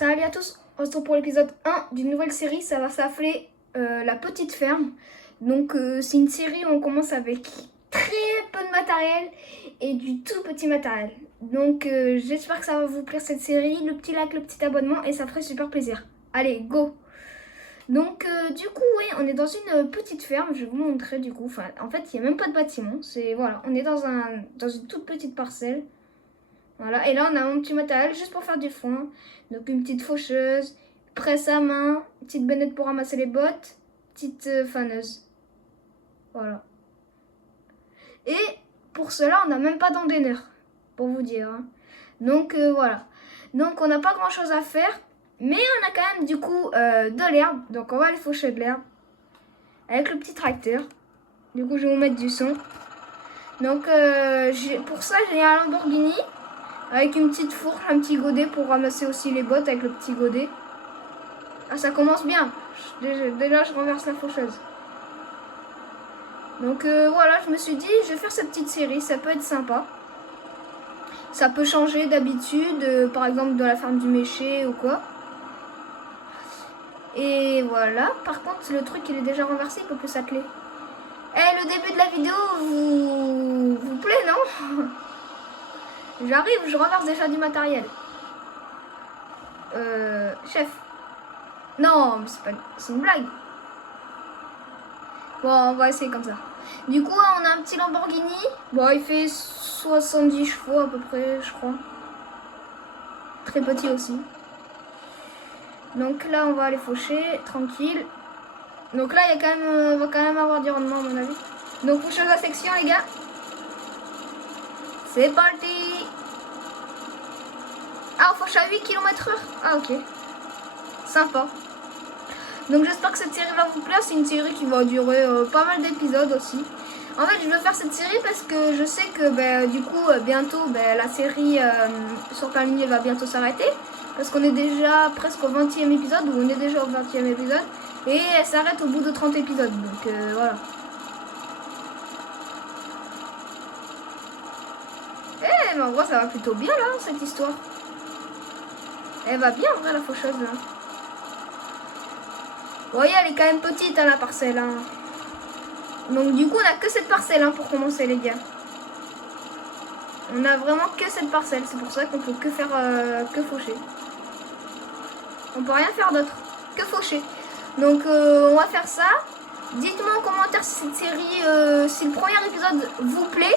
Salut à tous, on se retrouve pour l'épisode 1 d'une nouvelle série, ça va s'appeler La Petite Ferme. Donc c'est une série où on commence avec très peu de matériel et du tout petit matériel. Donc j'espère que ça va vous plaire cette série, le petit like, le petit abonnement et ça ferait super plaisir. Allez, go! Donc du coup oui, on est dans une petite ferme, je vais vous montrer du coup. Enfin, en fait il n'y a même pas de bâtiment, c'est voilà, on est dans une toute petite parcelle. Voilà, et là on a un petit matériel juste pour faire du foin. Donc une petite faucheuse, presse à main, petite bennette pour ramasser les bottes, petite faneuse. Voilà. Et pour cela, on n'a même pas d'endaineur, pour vous dire. Hein. Donc voilà. Donc on n'a pas grand chose à faire, mais on a quand même du coup de l'herbe. Donc on va aller faucher de l'herbe avec le petit tracteur. Du coup je vais vous mettre du son. Donc pour ça j'ai un Lamborghini. Avec une petite fourche, un petit godet pour ramasser aussi les bottes avec le petit godet. Ah, ça commence bien. Déjà, je renverse la faucheuse. Donc voilà, je me suis dit, je vais faire cette petite série, ça peut être sympa. Ça peut changer d'habitude, par exemple de la ferme du Méché ou quoi. Et voilà, par contre, le truc il est déjà renversé, il peut plus s'atteler. Eh, le début de la vidéo vous plaît, non? J'arrive, je renverse déjà du matériel. Chef. Non, mais c'est une blague. Bon, on va essayer comme ça. Du coup, on a un petit Lamborghini. Bon, il fait 70 chevaux à peu près, je crois. Très petit aussi. Donc là, on va aller faucher, tranquille. Donc là, il y a quand même, on va quand même avoir du rendement à mon avis. Donc faucheuse à section, les gars. C'est parti. Ah, on fauche à 8 km/h. Ah, ok. Sympa. Donc j'espère que cette série va vous plaire, c'est une série qui va durer pas mal d'épisodes aussi. En fait je veux faire cette série parce que je sais que du coup bientôt la série sur Plein Ligne va bientôt s'arrêter. Parce qu'on est déjà presque au 20e épisode, ou on est déjà au 20e épisode. Et elle s'arrête au bout de 30 épisodes, donc voilà. Eh mais en vrai ça va plutôt bien là cette histoire. Elle va bien en vrai la faucheuse là. Vous voyez, elle est quand même petite hein, la parcelle. Hein. Donc du coup, on a que cette parcelle hein, pour commencer les gars. On a vraiment que cette parcelle. C'est pour ça qu'on peut que faire que faucher. On peut rien faire d'autre. Que faucher. Donc on va faire ça. Dites-moi en commentaire si cette série, si le premier épisode vous plaît.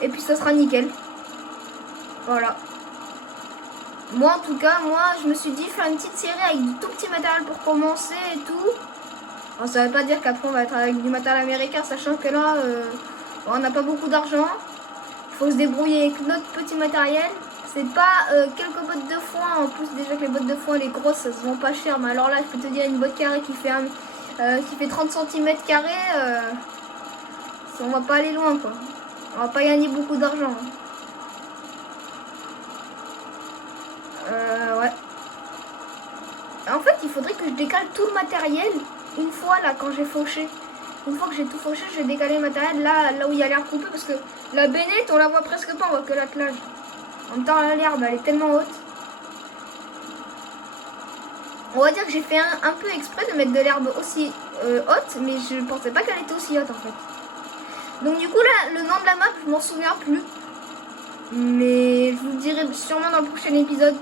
Et puis ça sera nickel. Voilà. Moi en tout cas, je me suis dit faire une petite série avec du tout petit matériel pour commencer et tout. Alors, ça veut pas dire qu'après on va être avec du matériel américain, sachant que là on n'a pas beaucoup d'argent. Il faut se débrouiller avec notre petit matériel. C'est pas quelques bottes de foin. En plus déjà que les bottes de foin les grosses ça se vend pas cher. Mais alors là je peux te dire une botte carrée qui fait 30 cm carrés, on va pas aller loin quoi. On va pas gagner beaucoup d'argent. Ouais. En fait, il faudrait que je décale tout le matériel une fois là quand j'ai fauché. Une fois que j'ai tout fauché, je vais décaler le matériel là où il y a l'herbe coupée parce que la bennette on la voit presque pas, on voit que l'attelage. En même temps, l'herbe elle est tellement haute. On va dire que j'ai fait un peu exprès de mettre de l'herbe aussi haute, mais je pensais pas qu'elle était aussi haute en fait. Donc du coup là, le nom de la map, je m'en souviens plus. Mais je vous le dirai sûrement dans le prochain épisode.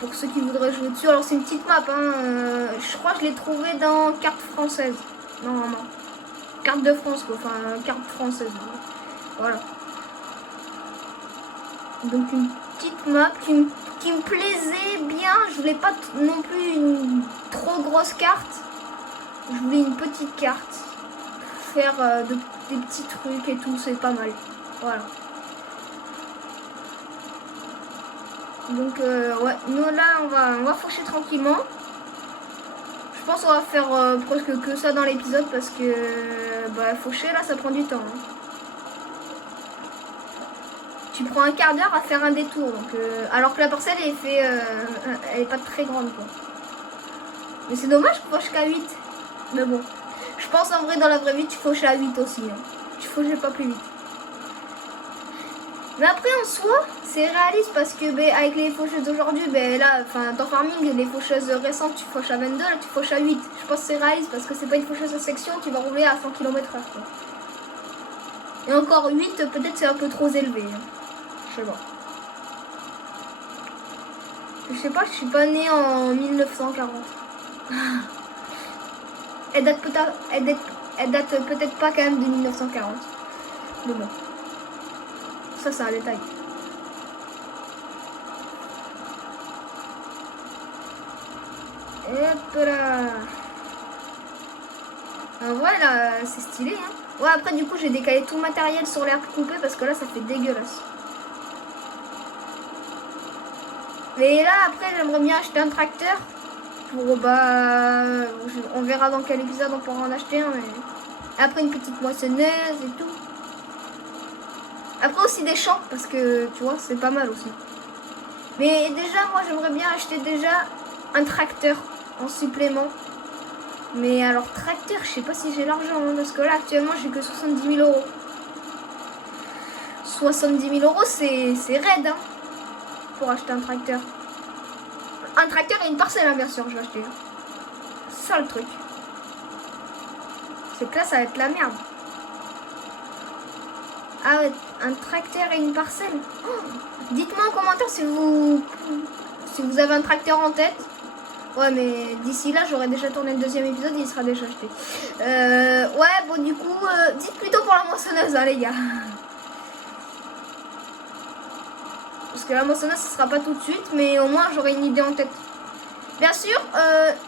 Pour ceux qui voudraient jouer dessus. Alors c'est une petite map, hein. Je crois que je l'ai trouvée dans carte française. Non. Carte de France quoi, enfin carte française. Voilà. Donc une petite map qui me plaisait bien. Je voulais pas non plus une trop grosse carte. Je voulais une petite carte. Faire des petits trucs et tout, c'est pas mal. Voilà. Donc ouais, nous là on va faucher tranquillement. Je pense qu'on va faire presque que ça dans l'épisode parce que faucher là ça prend du temps. Hein. Tu prends un quart d'heure à faire un détour, donc alors que la parcelle elle est pas très grande quoi. Mais c'est dommage qu'on fauche qu'à 8. Mais bon, je pense en vrai dans la vraie vie tu fauches à 8 aussi. Hein. Tu fauches pas plus vite. Mais après en soi, c'est réaliste parce que avec les faucheuses d'aujourd'hui, là, enfin dans Farming, les faucheuses récentes, tu fauches à 22, là tu fauches à 8. Je pense que c'est réaliste parce que c'est pas une faucheuse à section, tu vas rouler à 100 km/h. Et encore 8, peut-être c'est un peu trop élevé. Hein. Je sais pas. Je sais pas, je suis pas née en 1940. Elle date peut-être pas quand même de 1940. Mais bon. Ça c'est un détail. Hop là. En vrai là c'est stylé hein. Ouais après du coup j'ai décalé tout le matériel sur l'herbe coupée parce que là ça fait dégueulasse. Mais là après j'aimerais bien acheter un tracteur. Pour on verra dans quel épisode on pourra en acheter un. Mais... Après une petite moissonneuse et tout. Après aussi des champs parce que tu vois c'est pas mal aussi. Mais déjà moi j'aimerais bien acheter déjà un tracteur en supplément. Mais alors tracteur je sais pas si j'ai l'argent hein, parce que là actuellement j'ai que 70 000 euros. 70 000 euros c'est raide hein, pour acheter un tracteur. Un tracteur et une parcelle hein, bien sûr je vais acheter. C'est ça le truc. C'est que là ça va être la merde. Ah ouais, un tracteur et une parcelle. Oh, dites-moi en commentaire si vous avez un tracteur en tête. Ouais mais d'ici là j'aurai déjà tourné le deuxième épisode et il sera déjà acheté. Ouais bon du coup dites plutôt pour la moissonneuse hein, les gars. Parce que la moissonneuse ce sera pas tout de suite mais au moins j'aurai une idée en tête. Bien sûr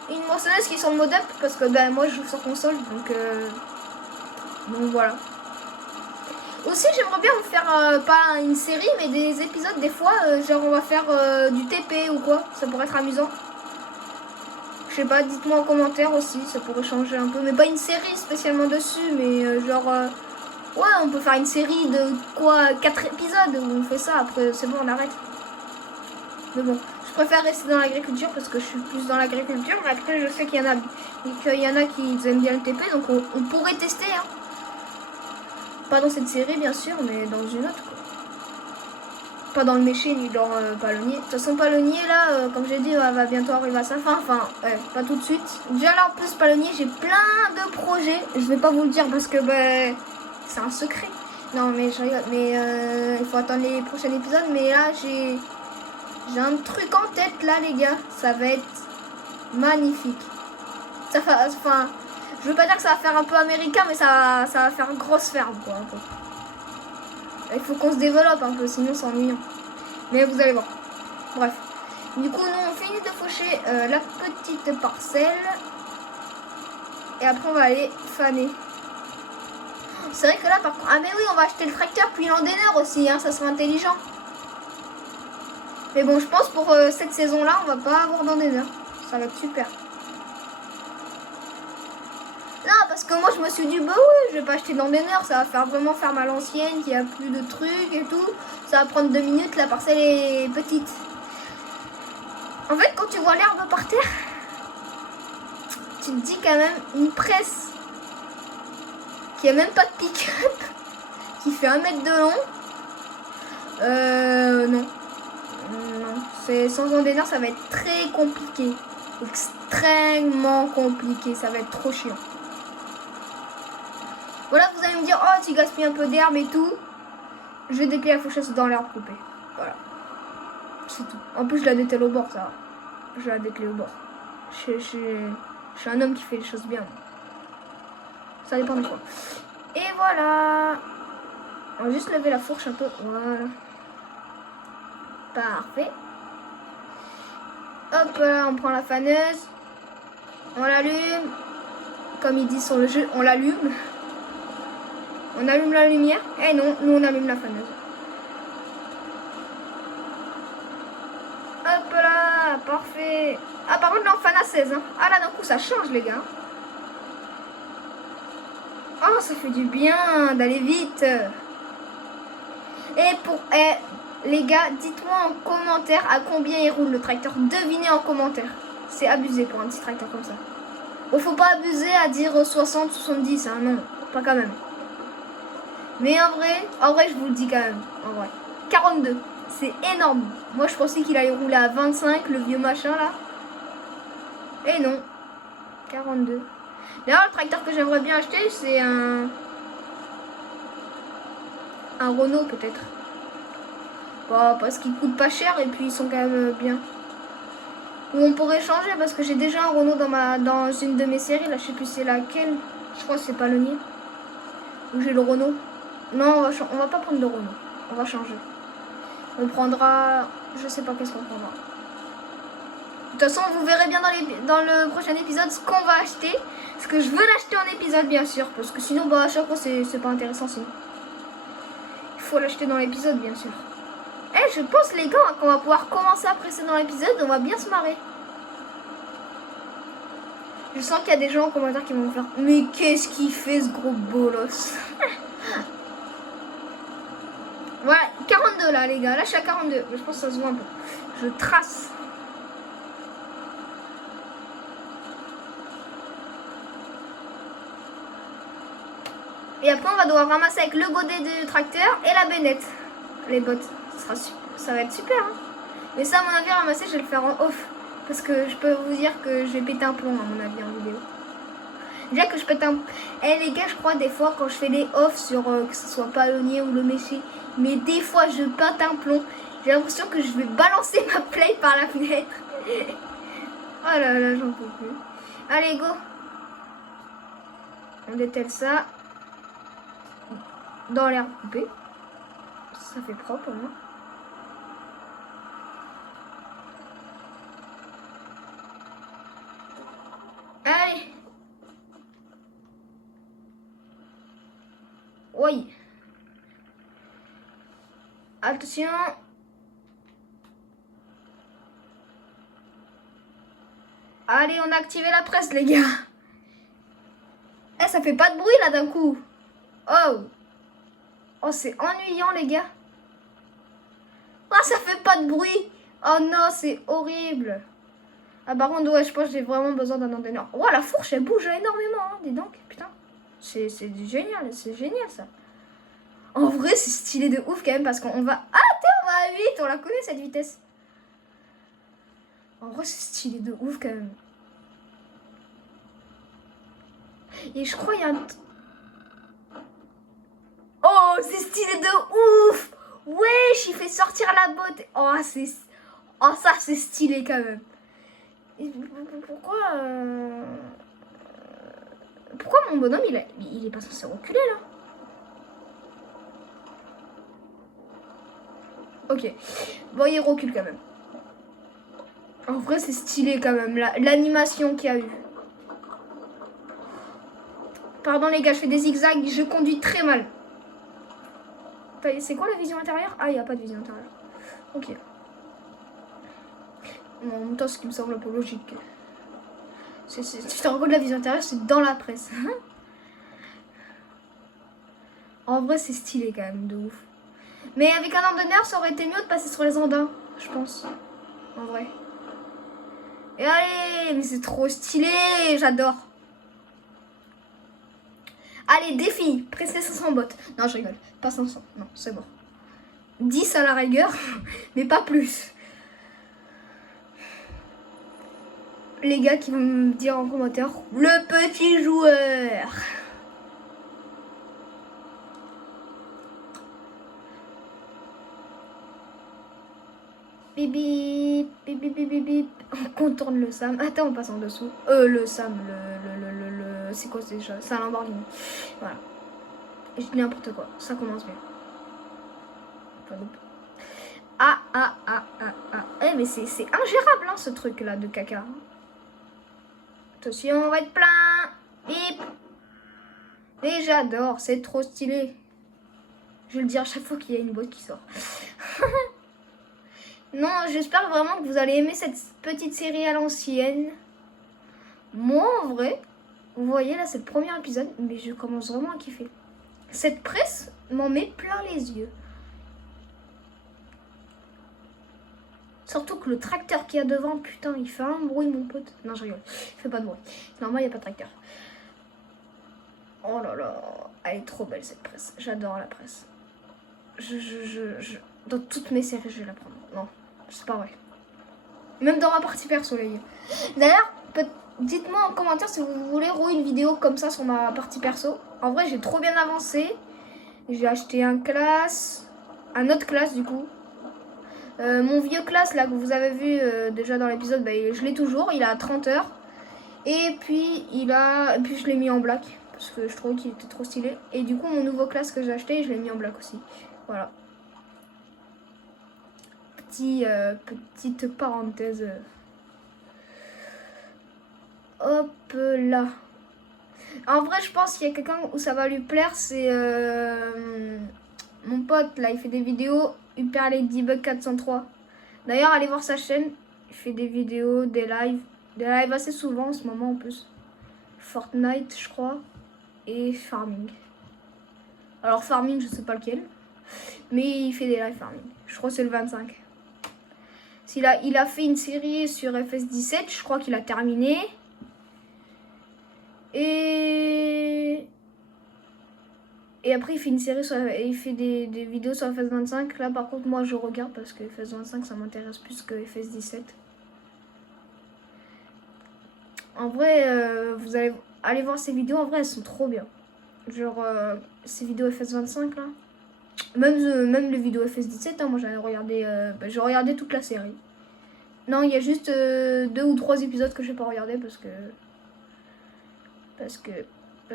une moissonneuse qui est sur le mode up parce que moi je joue sur console donc voilà. Aussi j'aimerais bien vous faire pas une série mais des épisodes des fois genre on va faire du TP ou quoi, ça pourrait être amusant. Je sais pas, dites-moi en commentaire aussi, ça pourrait changer un peu, mais pas une série spécialement dessus, mais genre ouais on peut faire une série de quoi 4 épisodes où on fait ça, après c'est bon on arrête. Mais bon, je préfère rester dans l'agriculture parce que je suis plus dans l'agriculture, mais après je sais qu'il y en a qui aiment bien le TP donc on pourrait tester hein. Pas dans cette série bien sûr, mais dans une autre quoi. Pas dans le méché ni dans Palonnier. De toute façon Palonnier là, comme j'ai dit, va bientôt arriver à sa fin. Enfin, pas tout de suite. Déjà là en plus Palonnier j'ai plein de projets. Je vais pas vous le dire parce que c'est un secret. Non mais je rigole. Mais il faut attendre les prochains épisodes. Mais là j'ai un truc en tête là les gars. Ça va être magnifique. Ça va, enfin, je veux pas dire que ça va faire un peu américain, mais ça va faire une grosse ferme quoi un peu. Il faut qu'on se développe un peu, sinon c'est ennuyant. Mais vous allez voir. Bref. Du coup, nous, on finit de faucher la petite parcelle. Et après, on va aller faner. C'est vrai que là, par contre... Ah mais oui, on va acheter le tracteur, puis l'endaineur aussi, hein, ça sera intelligent. Mais bon, je pense pour cette saison-là, on va pas avoir d'endaineur. Ça va être super. Non, parce que moi je me suis dit, bah oui, je vais pas acheter d'endaineur, ça va vraiment faire à l'ancienne, qu'il y a plus de trucs et tout. Ça va prendre 2 minutes, la parcelle est petite. En fait, quand tu vois l'herbe par terre, tu te dis quand même une presse qui a même pas de pick-up, qui fait 1 mètre de long. Non. Non. Sans endaineur, ça va être très compliqué. Extrêmement compliqué, ça va être trop chiant. Voilà, vous allez me dire, oh, tu gaspilles un peu d'herbe et tout. Je vais déplier la faucheuse dans l'herbe coupée. Voilà. C'est tout. En plus, je la détale au bord, ça va. Je la détale au bord. Je suis un homme qui fait les choses bien. Ça dépend de quoi. Et voilà. On va juste lever la fourche un peu. Voilà. Parfait. Hop là, on prend la faneuse. On l'allume. Comme ils disent sur le jeu, on l'allume. On allume la lumière. Eh non, nous on allume la faneuse. Hop là, parfait. Ah par contre là on fan à 16 hein. Ah là d'un coup ça change les gars. Oh ça fait du bien d'aller vite. Et les gars, dites-moi en commentaire à combien il roule le tracteur. Devinez en commentaire. C'est abusé pour un petit tracteur comme ça. Bon faut pas abuser à dire 60, 70 hein, non, pas quand même. Mais en vrai je vous le dis quand même, en vrai. 42. C'est énorme. Moi, je pensais qu'il allait rouler à 25, le vieux machin, là. Et non. 42. D'ailleurs, le tracteur que j'aimerais bien acheter, c'est un Renault, peut-être. Bah, parce qu'ils coûtent pas cher et puis ils sont quand même bien. Ou on pourrait changer parce que j'ai déjà un Renault dans une de mes séries. Là, je sais plus c'est laquelle. Je crois que c'est Palonnier. Ou j'ai le Renault. Non, on va pas prendre de Renault. On va changer. On prendra... Je sais pas qu'est-ce qu'on prendra. De toute façon, vous verrez bien dans le prochain épisode ce qu'on va acheter. Parce que je veux l'acheter en épisode, bien sûr. Parce que sinon, bah, à chaque fois, c'est pas intéressant sinon. Il faut l'acheter dans l'épisode, bien sûr. Eh, je pense, les gars, qu'on va pouvoir commencer à presser dans l'épisode. On va bien se marrer. Je sens qu'il y a des gens en commentaire qui vont me faire... Mais qu'est-ce qu'il fait, ce gros bolos? Voilà, 42 là, les gars. Là, je suis à 42. Je pense que ça se voit un peu. Je trace. Et après, on va devoir ramasser avec le godet du tracteur et la bennette. Les bottes. Ça va être super. Hein. Mais ça, à mon avis, ramasser, je vais le faire en off. Parce que je peux vous dire que je vais péter un plomb, à mon avis, en vidéo. Déjà que je pète un... Eh les gars, je crois des fois, quand je fais les offs sur que ce soit Palonnier ou le Messi, mais des fois, je pète un plomb. J'ai l'impression que je vais balancer ma play par la fenêtre. Oh là là, j'en peux plus. Allez, go. On dételle ça. Dans l'herbe coupée. Ça fait propre, au moins. Allez. Oui. Attention. Allez, on a activé la presse, les gars. Eh, ça fait pas de bruit, là, d'un coup. Oh. Oh, c'est ennuyant, les gars. Ah, ça fait pas de bruit. Oh non, c'est horrible. Ah, par contre, ouais, je pense que j'ai vraiment besoin d'un entonnoir. Oh, la fourche, elle bouge énormément, hein, dis donc. Putain. C'est génial, ça. En vrai, c'est stylé de ouf, quand même, parce qu'on va... Ah, on va à 8, on la connaît, cette vitesse. En vrai, c'est stylé de ouf, quand même. Et je crois qu'il y a un... Oh, c'est stylé de ouf. Wesh, il fait sortir la botte. Oh, ça, c'est stylé, quand même. Et pourquoi pourquoi mon bonhomme il est pas censé reculer là? Ok, bon il recule quand même. En vrai c'est stylé quand même l'animation qu'il y a eu. Pardon les gars, je fais des zigzags, je conduis très mal. C'est quoi la vision intérieure? Ah, il n'y a pas de vision intérieure. Ok. En même temps, ce qui me semble un peu logique. Tu te rends compte de la vision intérieure, c'est dans la presse. En vrai, c'est stylé quand même, de ouf. Mais avec un entonnoir, ça aurait été mieux de passer sur les andins, je pense. En vrai. Et allez, mais c'est trop stylé, j'adore. Allez, défi, presser 500 bottes. Non, je rigole, pas 500, non, c'est bon. 10 à la rigueur, mais pas plus. Les gars qui vont me dire en commentaire, le petit joueur. Bip bip, bip bip bip bip bip. On contourne le Sam. Attends, on passe en dessous. Le Sam, c'est quoi déjà? C'est un Lamborghini. Voilà. Et je dis n'importe quoi. Ça commence bien. Pas de... Ah. Eh, mais c'est ingérable, hein, ce truc-là de caca. Attention, on va être plein. Bip. Et j'adore, c'est trop stylé. Je vais le dire à chaque fois qu'il y a une boîte qui sort. Non, j'espère vraiment que vous allez aimer cette petite série à l'ancienne. Moi, en vrai, vous voyez, là, c'est le premier épisode, mais je commence vraiment à kiffer. Cette presse m'en met plein les yeux. Surtout que le tracteur qu'il y a devant, putain, il fait un bruit, mon pote. Non, je rigole, il fait pas de bruit. Normalement, il n'y a pas de tracteur. Oh là là, elle est trop belle, cette presse. J'adore la presse. Dans toutes mes séries, je vais la prendre. Non, c'est pas vrai. Même dans ma partie perso, les gars. D'ailleurs, dites-moi en commentaire si vous voulez une vidéo comme ça sur ma partie perso. En vrai, j'ai trop bien avancé. J'ai acheté un autre classe du coup. Mon vieux classe là que vous avez vu déjà dans l'épisode, bah, je l'ai toujours. Il a 30 heures. Et puis je l'ai mis en black parce que je trouvais qu'il était trop stylé. Et du coup, mon nouveau classe que j'ai acheté, je l'ai mis en black aussi. Voilà. Petite parenthèse. Hop là. En vrai, je pense qu'il y a quelqu'un où ça va lui plaire. C'est mon pote là. Il fait des vidéos. Hyper Ladybug 403. D'ailleurs, allez voir sa chaîne. Il fait des vidéos, des lives. Des lives assez souvent en ce moment en plus. Fortnite, je crois. Et Farming. Alors, Farming, je sais pas lequel. Mais il fait des lives Farming. Je crois que c'est le 25. Il a fait une série sur FS17. Je crois qu'il a terminé. Et après, il fait une série il fait des vidéos sur FS25. Là, par contre, moi, je regarde parce que FS25, ça m'intéresse plus que FS17. En vrai, vous allez aller voir ces vidéos. En vrai, elles sont trop bien. Genre, ces vidéos FS25, là. Même les vidéos FS17, hein, moi, j'avais regardé... j'ai regardé toute la série. Non, il y a juste 2 ou 3 épisodes que je n'ai pas regardé parce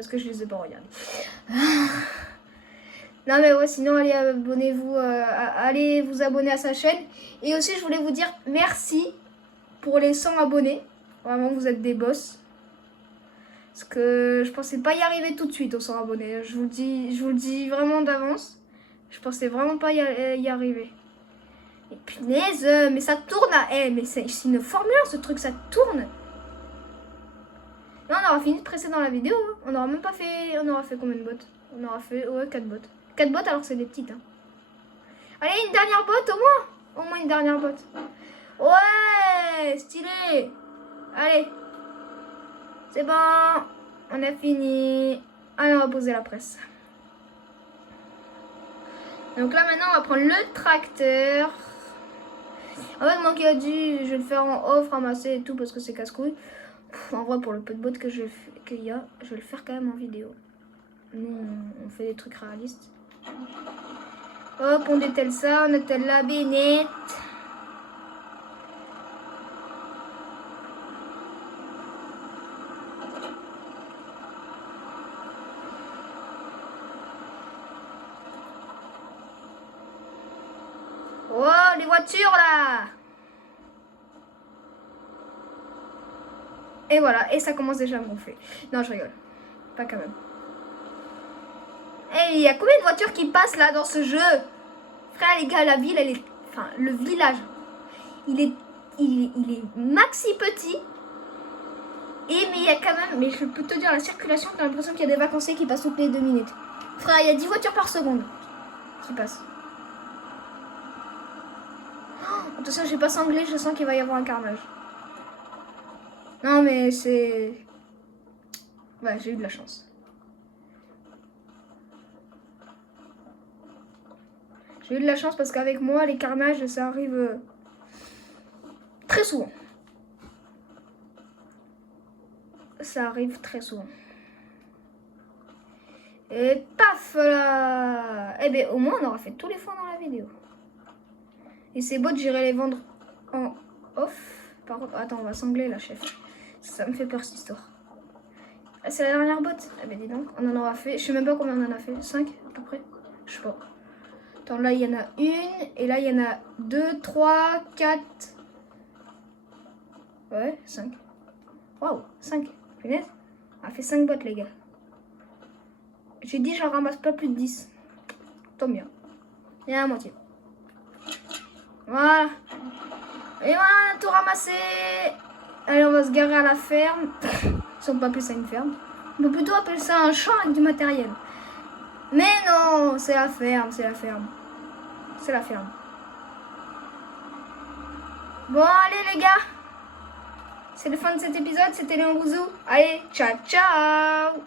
que je les ai pas regardés. Non mais ouais, sinon allez abonnez-vous, allez vous abonner à sa chaîne. Et aussi je voulais vous dire merci pour les 100 abonnés. Vraiment vous êtes des boss. Parce que je pensais pas y arriver tout de suite aux 100 abonnés. Je vous le dis vraiment d'avance. Je pensais vraiment pas y arriver. Et punaise, mais ça tourne à... mais c'est une Formule 1 ce truc, ça tourne. Là, on aura fini de presser dans la vidéo. Hein. On aura même pas fait... On aura fait combien de bottes? On aura fait... Ouais, 4 bottes. 4 bottes alors que c'est des petites. Hein. Allez, une dernière botte au moins. Au moins une dernière botte. Ouais, stylé. Allez. C'est bon. On a fini. Allez, on va poser la presse. Donc là, maintenant, on va prendre le tracteur. En fait, moi qui a dit, je vais le faire en off, ramasser et tout parce que c'est casse-couille. En vrai, pour le peu de bottes qu'il y a, je vais le faire quand même en vidéo. Nous, on fait des trucs réalistes. Hop, on dételle ça, on dételle la bénette. Oh, les voitures là! Et voilà, et ça commence déjà à me gonfler. Non, je rigole. Pas quand même. Et il y a combien de voitures qui passent là dans ce jeu? Frère, les gars, la ville, elle est... Enfin, le village, il est maxi petit. Et mais il y a quand même... Mais je peux te dire, la circulation, t'as l'impression qu'il y a des vacanciers qui passent toutes les 2 minutes. Frère, il y a 10 voitures par seconde qui passent. Oh, attention, j'ai pas sanglé, je sens qu'il va y avoir un carnage. Non, mais c'est... Ouais, j'ai eu de la chance. J'ai eu de la chance parce qu'avec moi, les carnages, ça arrive très souvent. Ça arrive très souvent. Et paf là. Eh bien, au moins, on aura fait tous les fonds dans la vidéo. Et ces bottes, j'irai les vendre en off. Par contre, attends, on va sangler la chef. Ça me fait peur cette histoire. Ah, c'est la dernière botte. Eh ben dis donc, on en aura fait. Je sais même pas combien on en a fait. 5 à peu près. Je sais pas. Attends, là il y en a une. Et là il y en a 2, 3, 4. Ouais, 5. Waouh, 5. Punaise. On a fait 5 bottes les gars. J'ai dit j'en ramasse pas plus de 10. Tant bien. Il y en a la moitié. Voilà. Et voilà, on a tout ramassé. Allez, on va se garer à la ferme. Si on peut appeler ça une ferme. On peut plutôt appeler ça un champ avec du matériel. Mais non, c'est la ferme, c'est la ferme. C'est la ferme. Bon, allez les gars. C'est le fin de cet épisode, c'était Léon Bouzou. Allez, ciao, ciao.